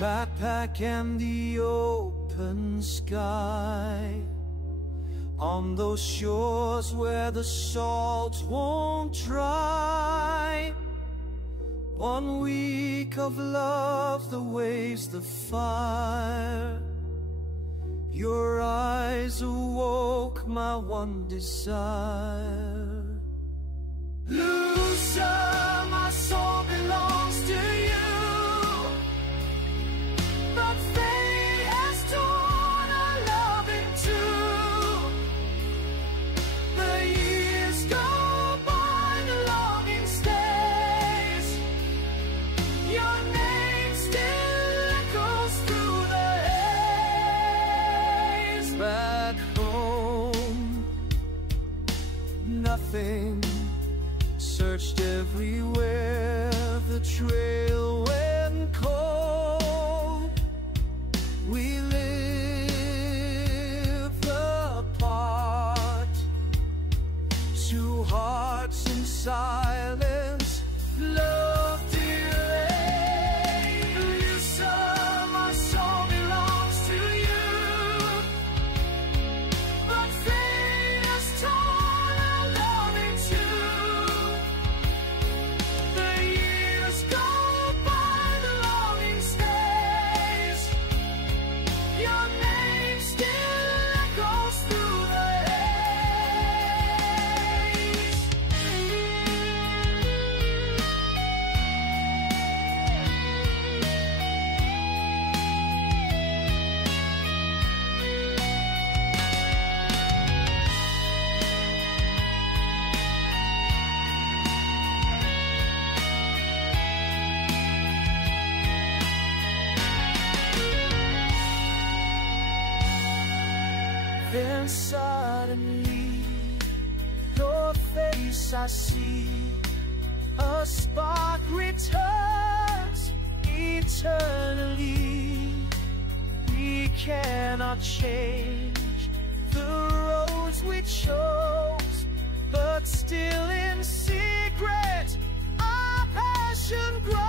backpack and the open sky, on those shores where the salt won't dry. 1 week of love, the waves, the fire. Your eyes awoke my one desire. Lucia, my soul belongs to you, but fate has torn our love in two. The years go by, the longing stays. Your name still echoes through the haze. Back home, nothing. Searched everywhere, the trail went cold. We live apart, 2 hearts in silence, love delayed. Lucia, my soul belongs to you, but fate has torn our love in two. The years go by, the longing stays. Your name still echoes through the haze. Then suddenly, your face I see, a spark returns eternally. We cannot change the roads we chose, but still in secret our passion grows.